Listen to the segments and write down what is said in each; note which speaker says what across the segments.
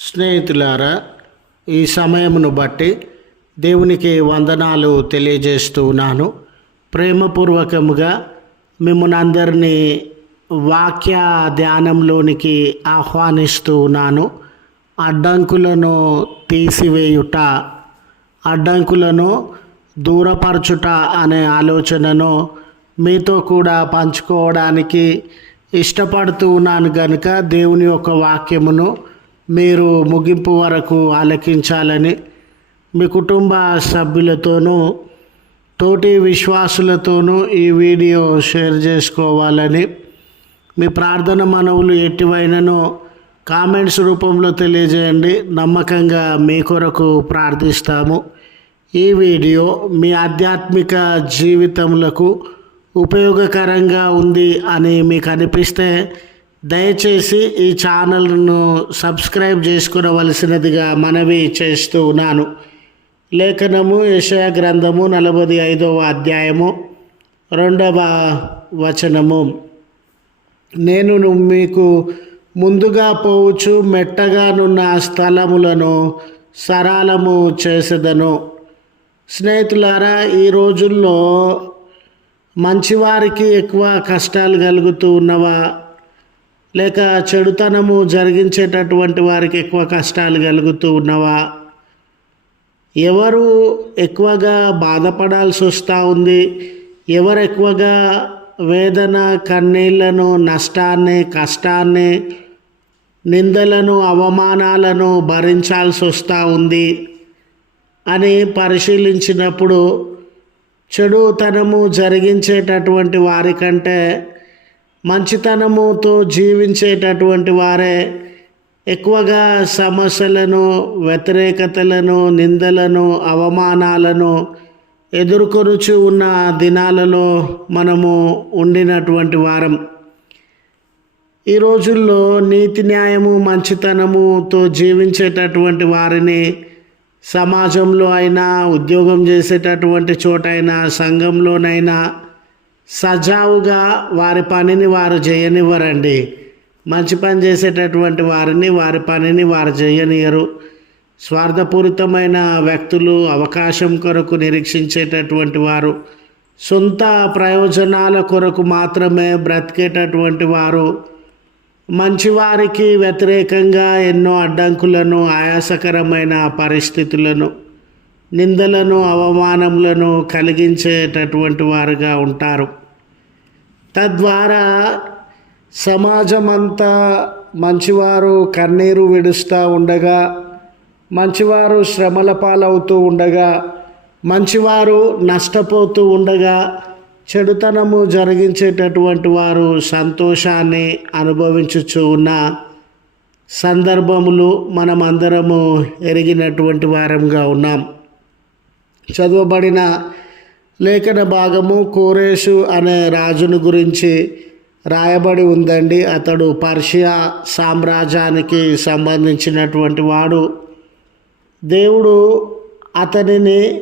Speaker 1: స్నేహితులారా ఈ సమయమును బట్టి దేవునికి వందనాలు తెలియజేస్తూ ఉన్నాను. ప్రేమపూర్వకముగా మిమ్మల్ని అందరినీ వాక్య ధ్యానంలోనికి ఆహ్వానిస్తూ ఉన్నాను. అడ్డంకులను తీసివేయుట అడ్డంకులను దూరపరచుట అనే ఆలోచనను మీతో కూడా పంచుకోవడానికి ఇష్టపడుతూ ఉన్నాను కనుక దేవుని యొక్క వాక్యమును మీరు ముగింపు వరకు ఆలకించాలని మీ కుటుంబ సభ్యులతోనూ తోటి విశ్వాసులతోనూ ఈ వీడియో షేర్ చేసుకోవాలని మీ ప్రార్థన మనవులు ఎట్టివైనను కామెంట్స్ రూపంలో తెలియజేయండి. నమ్మకంగా మీ కొరకు ప్రార్థిస్తాము. ఈ వీడియో మీ ఆధ్యాత్మిక జీవితములకు ఉపయోగకరంగా ఉంది అని మీకు అనిపిస్తే దయచేసి ఈ ఛానల్ను సబ్స్క్రైబ్ చేసుకునవలసినదిగా మనవి చేస్తూ ఉన్నాను. లేఖనము యశయ గ్రంథము నలభై ఐదవ అధ్యాయము రెండవ వచనము. నేను మీకు ముందుగా పోవచ్చు మెట్టగానున్న స్థలములను సరళము చేసేదను. స్నేహితులారా ఈ రోజుల్లో మంచివారికి ఎక్కువ కష్టాలు కలుగుతూ ఉన్నవా? లేక చెడుతనము జరిగించేటటువంటి వారికి ఎక్కువ కష్టాలు కలుగుతూ ఉన్నవా? ఎవరు ఎక్కువగా బాధపడాల్సి వస్తూ ఉంది? ఎవరు ఎక్కువగా వేదన కన్నీళ్ళను నష్టాన్ని కష్టాన్ని నిందలను అవమానాలను భరించాల్సి వస్తూ ఉంది? అని పరిశీలించినప్పుడు చెడుతనము జరిగించేటటువంటి వారికంటే మంచితనముతో జీవించేటటువంటి వారే ఎక్కువగా సమస్యలను వ్యతిరేకతలను నిందలను అవమానాలను ఎదుర్కొనుచు ఉన్న దినాలలో మనము ఉండినటువంటి వారం. ఈ రోజుల్లో నీతి న్యాయము మంచితనముతో జీవించేటటువంటి వారిని సమాజంలో అయినా ఉద్యోగం చేసేటటువంటి చోటైనా సంఘంలోనైనా సజావుగా వారి పనిని వారు చేయనివ్వరండి. మంచి పని చేసేటటువంటి వారిని వారి పనిని వారు చేయనియరు. స్వార్థపూరితమైన వ్యక్తులు అవకాశం కొరకు నిరీక్షించేటటువంటి వారు సొంత ప్రయోజనాల కొరకు మాత్రమే బ్రతికేటటువంటి వారు మంచివారికి వ్యతిరేకంగా ఎన్నో అడ్డంకులను ఆయాసకరమైన పరిస్థితులను నిందలను అవమానములను కలిగించేటటువంటి వారుగా ఉంటారు. తద్వారా సమాజమంతా మంచివారు కన్నీరు విడుస్తూ ఉండగా మంచివారు శ్రమల పాలవుతూ ఉండగా మంచివారు నష్టపోతూ ఉండగా చెడుతనము జరిగించేటటువంటి వారు సంతోషాన్ని అనుభవించుచు ఉన్న సందర్భములు మనమందరము ఎరిగినటువంటి వారంగా ఉన్నాం. చదవబడిన లేఖన భాగము కోరేషు అనే రాజును గురించి రాయబడి ఉందండి. అతడు పర్షియా సామ్రాజ్యానికి సంబంధించినటువంటి వాడు. దేవుడు అతనిని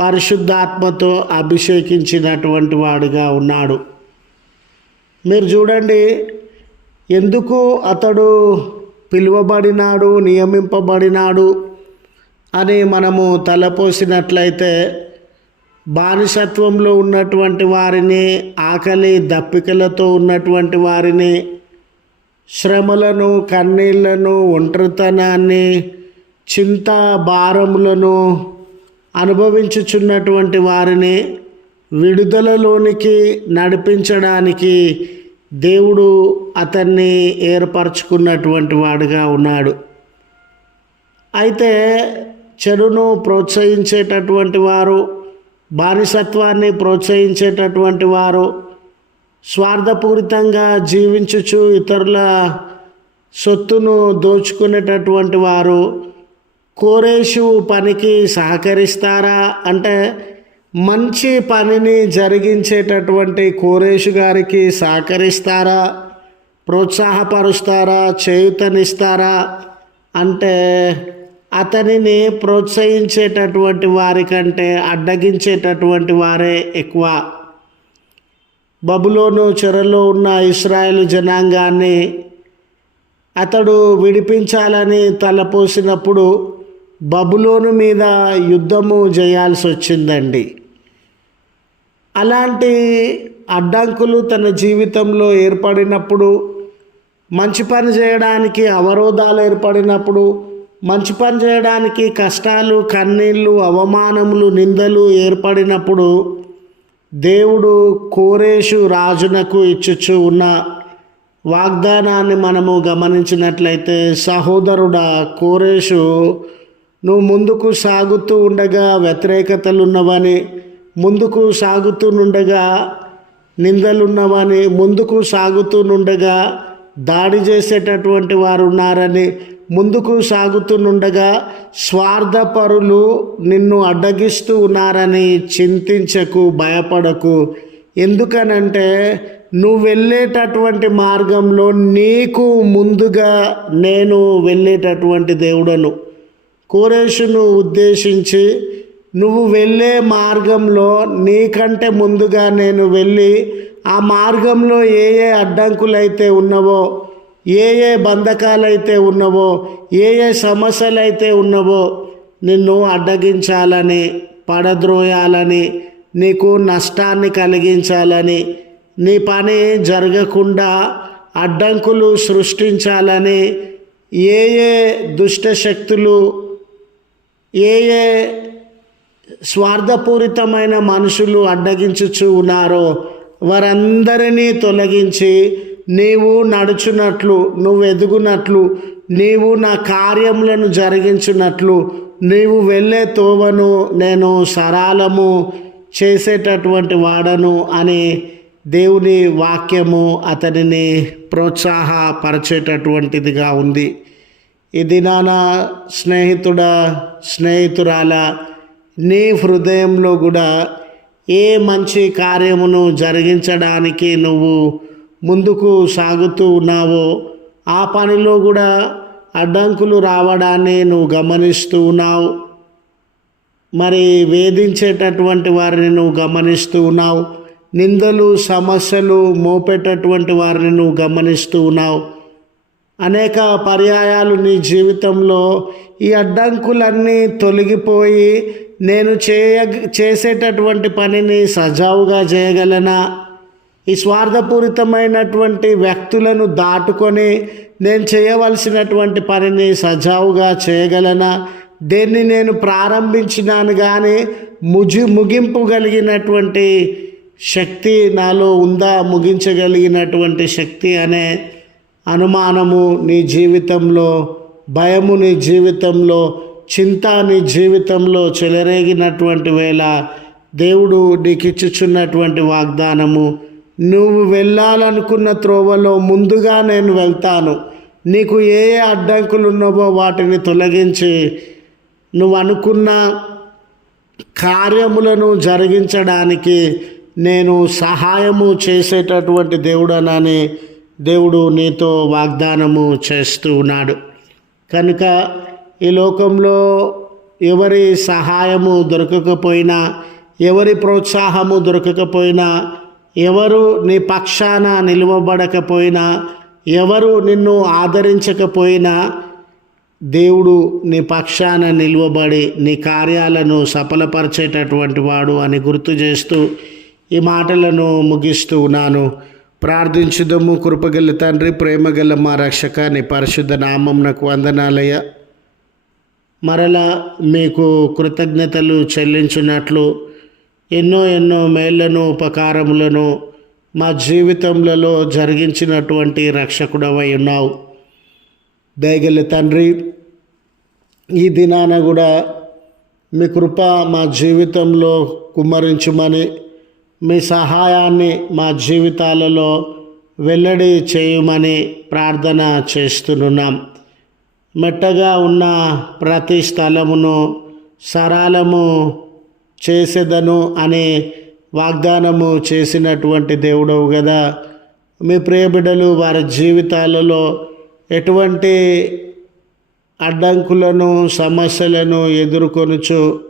Speaker 1: పరిశుద్ధాత్మతో అభిషేకించినటువంటి వాడుగా ఉన్నాడు. మీరు చూడండి ఎందుకు అతడు పిలువబడినాడు నియమింపబడినాడు అని మనము తలపోసినట్లయితే బానిసత్వంలో ఉన్నటువంటి వారిని ఆకలి దప్పికలతో ఉన్నటువంటి వారిని శ్రమలను కన్నీళ్ళను ఒంటరితనాన్ని చింత భారములను అనుభవించుచున్నటువంటి వారిని విడుదలలోనికి నడిపించడానికి దేవుడు అతన్ని ఏర్పరచుకున్నటువంటి వాడుగా ఉన్నాడు. అయితే చెడును ప్రోత్సహించేటటువంటి వారు బానిసత్వాన్ని ప్రోత్సహించేటటువంటి వారు స్వార్థపూరితంగా జీవించుచు ఇతరుల సొత్తును దోచుకునేటటువంటి వారు కోరేషు పనికి సహకరిస్తారా? అంటే మంచి పనిని జరిగించేటటువంటి కోరేషు గారికి సహకరిస్తారా? ప్రోత్సాహపరుస్తారా? చేయుతనిస్తారా? అంటే అతనిని ప్రోత్సహించేటటువంటి వారికంటే అడ్డగించేటటువంటి వారే ఎక్కువ. బబులోను చెరలో ఉన్న ఇస్రాయేల్ జనాంగాన్ని అతడు విడిపించాలని తలపోసినప్పుడు బబులోను మీద యుద్ధము చేయాల్సి వచ్చిందండి. అలాంటి అడ్డంకులు తన జీవితంలో ఏర్పడినప్పుడు మంచి పని చేయడానికి అవరోధాలు ఏర్పడినప్పుడు మంచి పని చేయడానికి కష్టాలు కన్నీళ్ళు అవమానములు నిందలు ఏర్పడినప్పుడు దేవుడు కోరేషు రాజునకు ఇచ్చుచు ఉన్న వాగ్దానాన్ని మనము గమనించినట్లయితే సహోదరుడా కోరేషు నువ్వు ముందుకు సాగుతూ ఉండగా వ్యతిరేకతలు ఉన్నవని ముందుకు సాగుతూనుండగా నిందలున్నవని ముందుకు సాగుతూనుండగా దాడి చేసేటటువంటి వారు ఉన్నారని ముందుకు సాగుతుండగా స్వార్థపరులు నిన్ను అడ్డగిస్తూ ఉన్నారని చింతించకు భయపడకు. ఎందుకనంటే నువ్వు వెళ్ళేటటువంటి మార్గంలో నీకు ముందుగా నేను వెళ్ళేటటువంటి దేవుడను. కోరేషును ఉద్దేశించి నువ్వు వెళ్ళే మార్గంలో నీకంటే ముందుగా నేను వెళ్ళి ఆ మార్గంలో ఏ ఏ అడ్డంకులైతే ఉన్నవో ఏ ఏ బంధకాలైతే ఉన్నవో ఏ ఏ సమస్యలైతే ఉన్నవో నిన్ను అడ్డగించాలని పడద్రోయాలని నీకు నష్టాన్ని కలిగించాలని నీ పని జరగకుండా అడ్డంకులు సృష్టించాలని ఏ ఏ దుష్ట శక్తులు ఏ ఏ స్వార్థపూరితమైన మనుషులు అడ్డగించుచు ఉన్నారో వారందరినీ తొలగించి నీవు నడుచున్నట్లు నువ్వు ఎదుగునట్లు నీవు నా కార్యములను జరిగించున్నట్లు నీవు వెళ్ళే తోవను నేను సరాలము చేసేటటువంటి వాడను అని దేవుని వాక్యము అతనిని ప్రోత్సాహపరిచేటటువంటిదిగా ఉంది. ఈ దినాన స్నేహితుడ స్నేహితురాల నీ హృదయంలో కూడా ఏ మంచి కార్యమును జరిగించడానికి నువ్వు ముందుకు సాగుతూ ఉన్నావో. ఆ పనిలో కూడా అడ్డంకులు రావడాన్ని నువ్వు గమనిస్తూ ఉన్నావు. మరి వేధించేటటువంటి వారిని నువ్వు గమనిస్తూ ఉన్నావు. నిందలు సమస్యలు మోపేటటువంటి వారిని నువ్వు గమనిస్తూ ఉన్నావు. అనేక పర్యాయాలు నీ జీవితంలో ఈ అడ్డంకులన్నీ తొలగిపోయి నేను చేయ చేసేటటువంటి పనిని సజావుగా చేయగలనా? ఈ స్వార్థపూరితమైనటువంటి వ్యక్తులను దాటుకొని నేను చేయవలసినటువంటి పనిని సజావుగా చేయగలనా? దీన్ని నేను ప్రారంభించినాను కానీ ముజి ముగింపు కలిగినటువంటి శక్తి నాలో ఉందా? ముగించగలిగినటువంటి శక్తి అనే అనుమానము నీ జీవితంలో భయము నీ జీవితంలో చింత నీ జీవితంలో చెలరేగినటువంటి వేళ దేవుడు నీకు ఇచ్చుచున్నటువంటి వాగ్దానము నువ్వు వెళ్ళాలనుకున్న త్రోవలో ముందుగా నేను వెళ్తాను. నీకు ఏ ఏ అడ్డంకులు ఉన్నావో వాటిని తొలగించి నువ్వు అనుకున్న కార్యములను జరిగించడానికి నేను సహాయము చేసేటటువంటి దేవుడనని దేవుడు నీతో వాగ్దానము చేస్తూ ఉన్నాడు. కనుక ఈ లోకంలో ఎవరి సహాయము దొరకకపోయినా ఎవరి ప్రోత్సాహము దొరకకపోయినా ఎవరు నీ పక్షాన నిలువబడకపోయినా ఎవరు నిన్ను ఆదరించకపోయినా దేవుడు నీ పక్షాన నిలువబడి నీ కార్యాలను సఫలపరిచేటటువంటి వాడు అని గుర్తు చేస్తూ ఈ మాటలను ముగిస్తూ ఉన్నాను. ప్రార్థించుదము కృపగల తండ్రి ప్రేమగల మా రక్షక నీ పరిశుద్ధ నామంనకు వందనాలయ మరలా మీకు కృతజ్ఞతలు చెల్లించున్నట్లు ఎన్నో ఎన్నో మేళ్ళను ఉపకారములను మా జీవితంలో జరిగించినటువంటి రక్షకుడవై ఉన్నావు. దయగల తండ్రి ఈ దినాన కూడా మీ కృప మా జీవితంలో కుమ్మరించమని మీ సహాయాన్ని మా జీవితాలలో వెల్లడి చేయమని ప్రార్థన చేస్తున్నాం. మెట్టగా ఉన్న ప్రతి స్థలమును సరాలము చేసేదను అనే వాగ్దానము చేసినటువంటి దేవుడవు కదా మీ ప్రియబిడ్డలు వారి జీవితాలలో ఎటువంటి అడ్డంకులను సమస్యలను ఎదుర్కొనుచు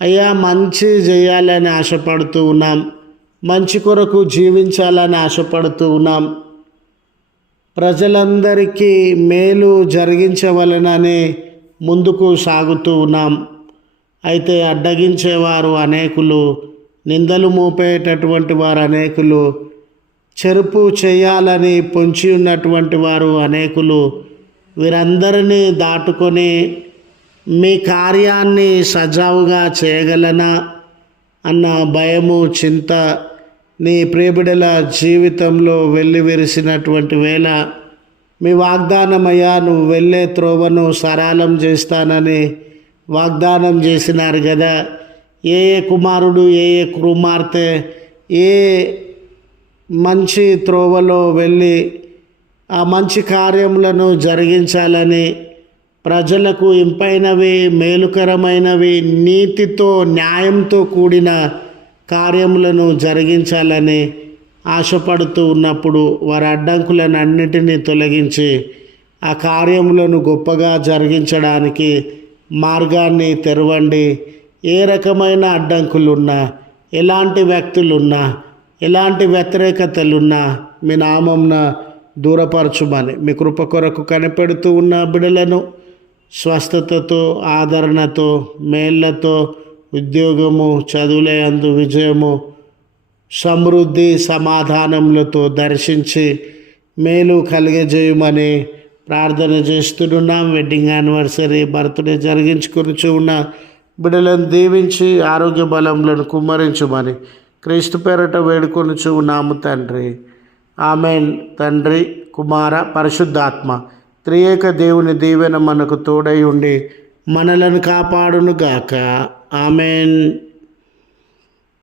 Speaker 1: అయ్యా మంచి చేయాలని ఆశపడుతూ ఉన్నాం. మంచి కొరకు జీవించాలని ఆశపడుతూ ఉన్నాం. ప్రజలందరికీ మేలు జరిగించవలనని ముందుకు సాగుతూ ఉన్నాం. అయితే అడ్డగించేవారు అనేకులు నిందలు మోపేటటువంటి వారు అనేకులు చెరుపు చేయాలని పొంచి ఉన్నటువంటి వారు అనేకులు వీరందరినీ దాటుకొని మీ కార్యాన్ని సజావుగా చేయగలనా అన్న భయము చింత నీ ప్రియబిడల జీవితంలో వెళ్ళి విరిసినటువంటి వేళ మీ వాగ్దానమయ్యా నువ్వు వెళ్ళే త్రోవను సరళం చేస్తానని వాగ్దానం చేసినారు కదా. ఏ ఏ కుమారుడు ఏ ఏ కుమార్తె ఏ మంచి త్రోవలో వెళ్ళి ఆ మంచి కార్యములను జరిగించాలని ప్రజలకు ఇంపైనవి మేలుకరమైనవి నీతితో న్యాయంతో కూడిన కార్యములను జరిగించాలని ఆశపడుతూ ఉన్నప్పుడు వారి అడ్డంకులను అన్నిటినీ తొలగించి ఆ కార్యములను గొప్పగా జరిగించడానికి మార్గాన్ని తెరవండి. ఏ రకమైన అడ్డంకులున్నా ఎలాంటి వ్యక్తులున్నా ఎలాంటి వ్యతిరేకతలున్నా మీ నామంన దూరపరచుమని మీ కృప కొరకు కనిపెడుతూ ఉన్న బిడలను స్వస్థతతో ఆదరణతో మేళ్ళతో ఉద్యోగము చదువులే అందు విజయము సమృద్ధి సమాధానములతో దర్శించి మేలు కలిగజేయమని ప్రార్థన చేస్తున్నాం వెడ్డింగ్ యానివర్సరీ బర్త్డే జరిగించుకొని ఉన్న బిడ్డలను దీవించి ఆరోగ్య బలములను కుమ్మరించమని క్రీస్తు పేరట వేడుకొని ఉన్నాము తండ్రి. ఆమెన్. తండ్రి కుమార పరిశుద్ధాత్మ త్రియేక దేవుని దీవెన మనకు తోడై ఉండి మనలను కాపాడును గాక ఆమెన్.